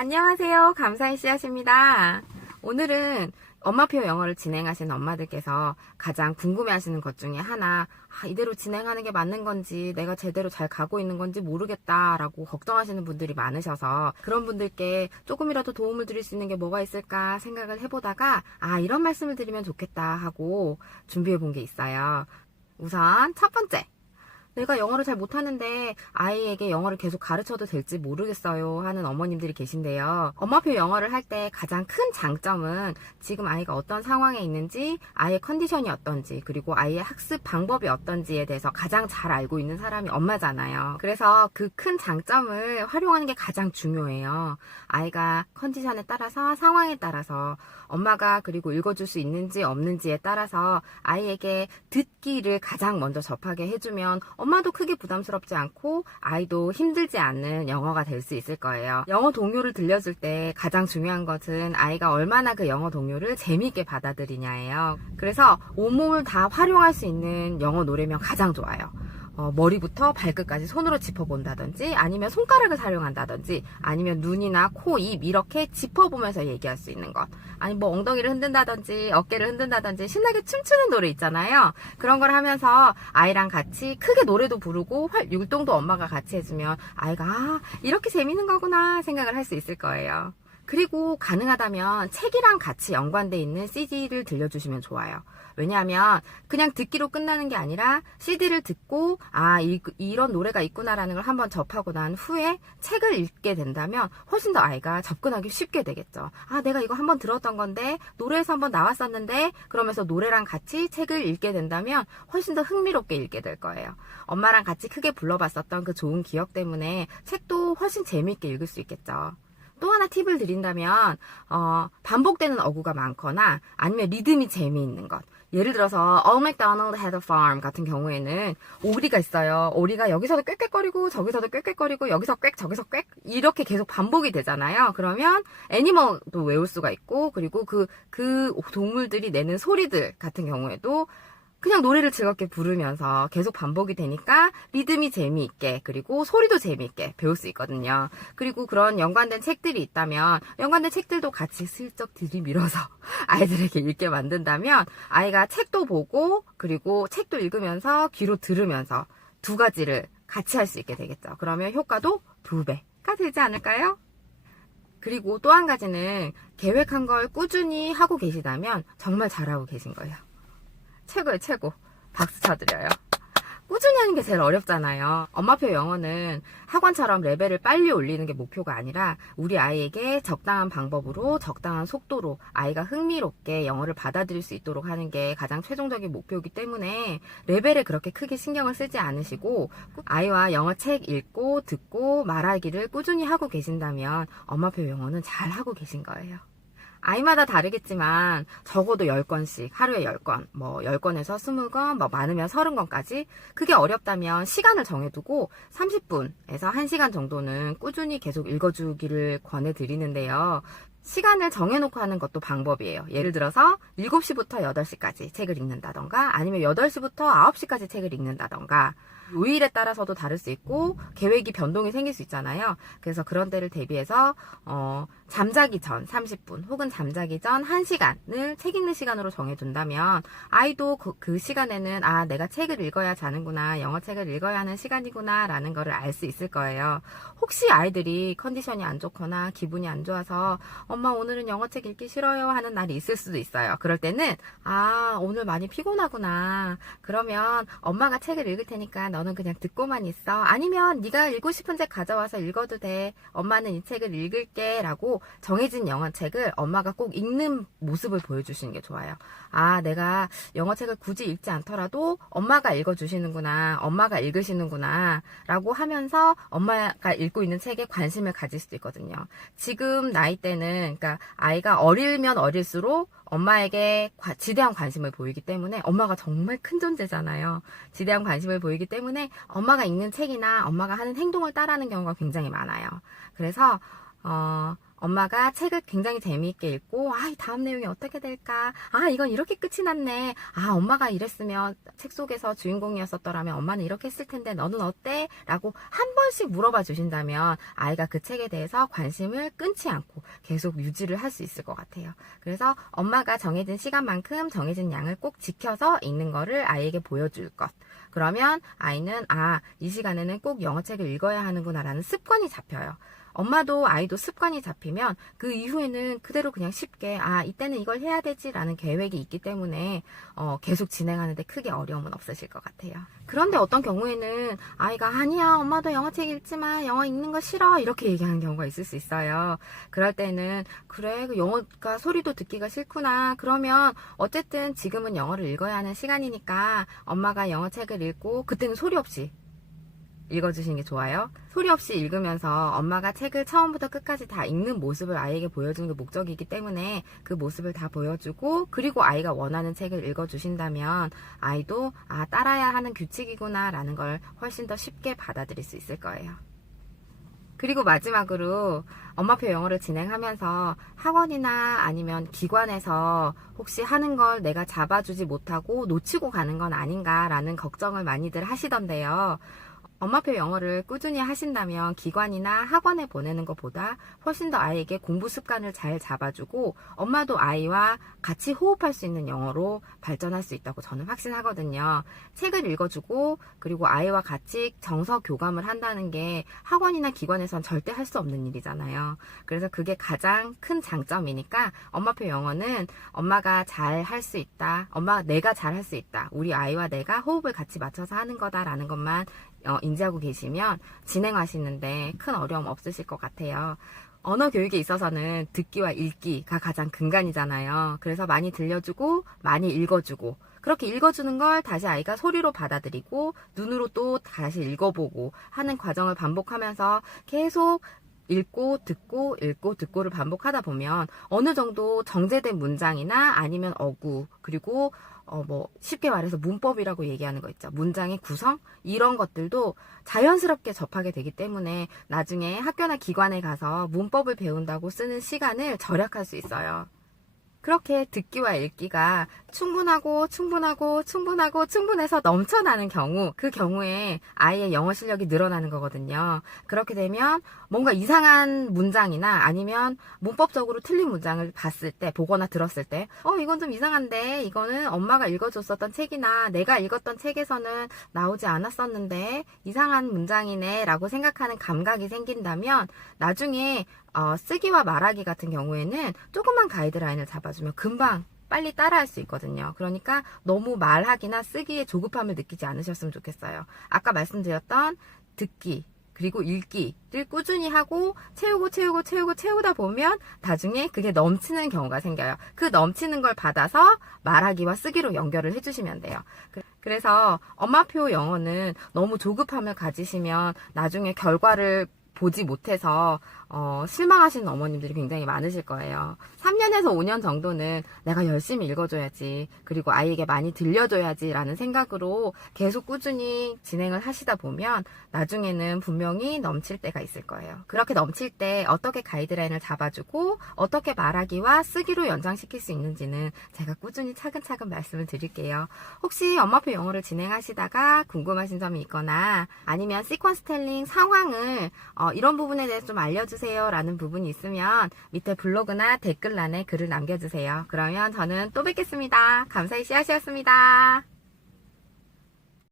안녕하세요. 감사의 씨앗입니다. 오늘은 엄마표 영어를 진행하시는 엄마들께서 가장 궁금해하시는 것 중에 하나, 이대로 진행하는 게 맞는 건지, 내가 제대로 잘 가고 있는 건지 모르겠다라고 걱정하시는 분들이 많으셔서 그런 분들께 조금이라도 도움을 드릴 수 있는 게 뭐가 있을까 생각을 해보다가 이런 말씀을 드리면 좋겠다 하고 준비해 본 게 있어요. 우선 첫 번째. 내가 영어를 잘 못하는데 아이에게 영어를 계속 가르쳐도 될지 모르겠어요 하는 어머님들이 계신데요. 엄마표 영어를 할 때 가장 큰 장점은 지금 아이가 어떤 상황에 있는지, 아이의 컨디션이 어떤지, 그리고 아이의 학습 방법이 어떤지에 대해서 가장 잘 알고 있는 사람이 엄마잖아요. 그래서 그 큰 장점을 활용하는 게 가장 중요해요. 아이가 컨디션에 따라서, 상황에 따라서 엄마가 그리고 읽어줄 수 있는지 없는지에 따라서 아이에게 듣기를 가장 먼저 접하게 해주면 엄마도 크게 부담스럽지 않고 아이도 힘들지 않는 영어가 될 수 있을 거예요. 영어 동요를 들려줄 때 가장 중요한 것은 아이가 얼마나 그 영어 동요를 재미있게 받아들이냐예요. 그래서 온몸을 다 활용할 수 있는 영어 노래면 가장 좋아요. 머리부터 발끝까지 손으로 짚어본다든지, 아니면 손가락을 사용한다든지, 아니면 눈이나 코, 입 이렇게 짚어보면서 얘기할 수 있는 것, 아니 뭐 엉덩이를 흔든다든지 어깨를 흔든다든지 신나게 춤추는 노래 있잖아요. 그런 걸 하면서 아이랑 같이 크게 노래도 부르고 율동도 엄마가 같이 해주면 아이가 이렇게 재밌는 거구나 생각을 할 수 있을 거예요. 그리고 가능하다면 책이랑 같이 연관돼 있는 CD를 들려주시면 좋아요. 왜냐하면 그냥 듣기로 끝나는 게 아니라 CD를 듣고 이런 노래가 있구나라는 걸 한번 접하고 난 후에 책을 읽게 된다면 훨씬 더 아이가 접근하기 쉽게 되겠죠. 내가 이거 한번 들었던 건데 노래에서 한번 나왔었는데, 그러면서 노래랑 같이 책을 읽게 된다면 훨씬 더 흥미롭게 읽게 될 거예요. 엄마랑 같이 크게 불러봤었던 그 좋은 기억 때문에 책도 훨씬 재미있게 읽을 수 있겠죠. 또 하나 팁을 드린다면 반복되는 어구가 많거나 아니면 리듬이 재미있는 것. 예를 들어서 Old MacDonald had a farm 같은 경우에는 오리가 있어요. 오리가 여기서도 꽥꽥거리고 저기서도 꽥꽥거리고 여기서 꽥 저기서 꽥 이렇게 계속 반복이 되잖아요. 그러면 애니멀도 외울 수가 있고, 그리고 그 동물들이 내는 소리들 같은 경우에도 그냥 노래를 즐겁게 부르면서 계속 반복이 되니까 리듬이 재미있게, 그리고 소리도 재미있게 배울 수 있거든요. 그리고 그런 연관된 책들이 있다면 연관된 책들도 같이 슬쩍 들이밀어서 아이들에게 읽게 만든다면 아이가 책도 보고 그리고 책도 읽으면서 귀로 들으면서 두 가지를 같이 할 수 있게 되겠죠. 그러면 효과도 2배가 되지 않을까요? 그리고 또 한 가지는 계획한 걸 꾸준히 하고 계시다면 정말 잘하고 계신 거예요. 최고예요, 최고. 박수 쳐드려요. 꾸준히 하는 게 제일 어렵잖아요. 엄마표 영어는 학원처럼 레벨을 빨리 올리는 게 목표가 아니라 우리 아이에게 적당한 방법으로, 적당한 속도로 아이가 흥미롭게 영어를 받아들일 수 있도록 하는 게 가장 최종적인 목표이기 때문에 레벨에 그렇게 크게 신경을 쓰지 않으시고 아이와 영어 책 읽고 듣고 말하기를 꾸준히 하고 계신다면 엄마표 영어는 잘 하고 계신 거예요. 아이마다 다르겠지만 적어도 10권씩, 하루에 10권, 10권에서 20권, 많으면 30권까지. 그게 어렵다면 시간을 정해두고 30분에서 1시간 정도는 꾸준히 계속 읽어주기를 권해드리는데요. 시간을 정해놓고 하는 것도 방법이에요. 예를 들어서 7시부터 8시까지 책을 읽는다던가, 아니면 8시부터 9시까지 책을 읽는다던가, 요일에 따라서도 다를 수 있고 계획이 변동이 생길 수 있잖아요. 그래서 그런 때를 대비해서 잠자기 전 30분 혹은 잠자기 전 1시간을 책 읽는 시간으로 정해둔다면 아이도 그 시간에는 내가 책을 읽어야 자는구나, 영어 책을 읽어야 하는 시간이구나 라는 거를 알 수 있을 거예요. 혹시 아이들이 컨디션이 안 좋거나 기분이 안 좋아서 엄마 오늘은 영어 책 읽기 싫어요 하는 날이 있을 수도 있어요. 그럴 때는 오늘 많이 피곤하구나, 그러면 엄마가 책을 읽을 테니까 너는 그냥 듣고만 있어, 아니면 네가 읽고 싶은 책 가져와서 읽어도 돼, 엄마는 이 책을 읽을게 라고 정해진 영어 책을 엄마가 꼭 읽는 모습을 보여주시는 게 좋아요. 내가 영어 책을 굳이 읽지 않더라도 엄마가 읽어주시는구나, 엄마가 읽으시는구나 라고 하면서 엄마가 읽고 있는 책에 관심을 가질 수도 있거든요. 지금 나이 때는 그러니까 아이가 어리면 어릴수록 엄마에게 지대한 관심을 보이기 때문에, 엄마가 정말 큰 존재잖아요. 지대한 관심을 보이기 때문에 엄마가 읽는 책이나 엄마가 하는 행동을 따라하는 경우가 굉장히 많아요. 그래서 엄마가 책을 굉장히 재미있게 읽고, 이 다음 내용이 어떻게 될까? 이건 이렇게 끝이 났네. 엄마가 이랬으면 책 속에서 주인공이었었더라면 엄마는 이렇게 했을 텐데 너는 어때? 라고 한 번씩 물어봐 주신다면 아이가 그 책에 대해서 관심을 끊지 않고 계속 유지를 할 수 있을 것 같아요. 그래서 엄마가 정해진 시간만큼 정해진 양을 꼭 지켜서 읽는 거를 아이에게 보여줄 것. 그러면 아이는 이 시간에는 꼭 영어책을 읽어야 하는구나 라는 습관이 잡혀요. 엄마도 아이도 습관이 잡히면 그 이후에는 그대로 그냥 쉽게 이때는 이걸 해야 되지라는 계획이 있기 때문에 계속 진행하는데 크게 어려움은 없으실 것 같아요. 그런데 어떤 경우에는 아이가 아니야 엄마도 영어책 읽지 마 영어 읽는 거 싫어 이렇게 얘기하는 경우가 있을 수 있어요. 그럴 때는 그래 영어가 소리도 듣기가 싫구나. 그러면 어쨌든 지금은 영어를 읽어야 하는 시간이니까 엄마가 영어책을 읽고 그때는 소리 없이 읽어주시는 게 좋아요. 소리 없이 읽으면서 엄마가 책을 처음부터 끝까지 다 읽는 모습을 아이에게 보여주는 게 목적이기 때문에 그 모습을 다 보여주고 그리고 아이가 원하는 책을 읽어주신다면 아이도 따라야 하는 규칙이구나 라는 걸 훨씬 더 쉽게 받아들일 수 있을 거예요. 그리고 마지막으로 엄마표 영어를 진행하면서 학원이나 아니면 기관에서 혹시 하는 걸 내가 잡아주지 못하고 놓치고 가는 건 아닌가라는 걱정을 많이들 하시던데요. 엄마표 영어를 꾸준히 하신다면 기관이나 학원에 보내는 것보다 훨씬 더 아이에게 공부 습관을 잘 잡아주고 엄마도 아이와 같이 호흡할 수 있는 영어로 발전할 수 있다고 저는 확신하거든요. 책을 읽어주고 그리고 아이와 같이 정서 교감을 한다는 게 학원이나 기관에선 절대 할 수 없는 일이잖아요. 그래서 그게 가장 큰 장점이니까 엄마표 영어는 엄마가 잘 할 수 있다. 내가 잘 할 수 있다. 우리 아이와 내가 호흡을 같이 맞춰서 하는 거다라는 것만 인지하고 계시면 진행하시는데 큰 어려움 없으실 것 같아요. 언어 교육에 있어서는 듣기와 읽기가 가장 근간이잖아요. 그래서 많이 들려주고 많이 읽어주고 그렇게 읽어주는 걸 다시 아이가 소리로 받아들이고 눈으로 또 다시 읽어보고 하는 과정을 반복하면서 계속 읽고 듣고를 반복하다 보면 어느 정도 정제된 문장이나 아니면 어구 그리고 쉽게 말해서 문법이라고 얘기하는 거 있죠. 문장의 구성 이런 것들도 자연스럽게 접하게 되기 때문에 나중에 학교나 기관에 가서 문법을 배운다고 쓰는 시간을 절약할 수 있어요. 그렇게 듣기와 읽기가 충분해서 넘쳐나는 경우, 그 경우에 아이의 영어 실력이 늘어나는 거거든요. 그렇게 되면 뭔가 이상한 문장이나 아니면 문법적으로 틀린 문장을 봤을 때, 보거나 들었을 때, 이건 좀 이상한데, 이거는 엄마가 읽어줬었던 책이나 내가 읽었던 책에서는 나오지 않았었는데, 이상한 문장이네, 라고 생각하는 감각이 생긴다면, 나중에 쓰기와 말하기 같은 경우에는 조금만 가이드라인을 잡아주면 금방 빨리 따라할 수 있거든요. 그러니까 너무 말하기나 쓰기에 조급함을 느끼지 않으셨으면 좋겠어요. 아까 말씀드렸던 듣기 그리고 읽기를 꾸준히 하고 채우다 보면 나중에 그게 넘치는 경우가 생겨요. 그 넘치는 걸 받아서 말하기와 쓰기로 연결을 해주시면 돼요. 그래서 엄마표 영어는 너무 조급함을 가지시면 나중에 결과를 보지 못해서 실망하시는 어머님들이 굉장히 많으실 거예요. 3년에서 5년 정도는 내가 열심히 읽어줘야지 그리고 아이에게 많이 들려줘야지 라는 생각으로 계속 꾸준히 진행을 하시다 보면 나중에는 분명히 넘칠 때가 있을 거예요. 그렇게 넘칠 때 어떻게 가이드라인을 잡아주고 어떻게 말하기와 쓰기로 연장시킬 수 있는지는 제가 꾸준히 차근차근 말씀을 드릴게요. 혹시 엄마표 영어를 진행하시다가 궁금하신 점이 있거나 아니면 시퀀스 텔링 상황을 이런 부분에 대해서 좀 알려주세요 라는 부분이 있으면 밑에 블로그나 댓글란에 글을 남겨주세요. 그러면 저는 또 뵙겠습니다. 감사히 씨앗이었습니다.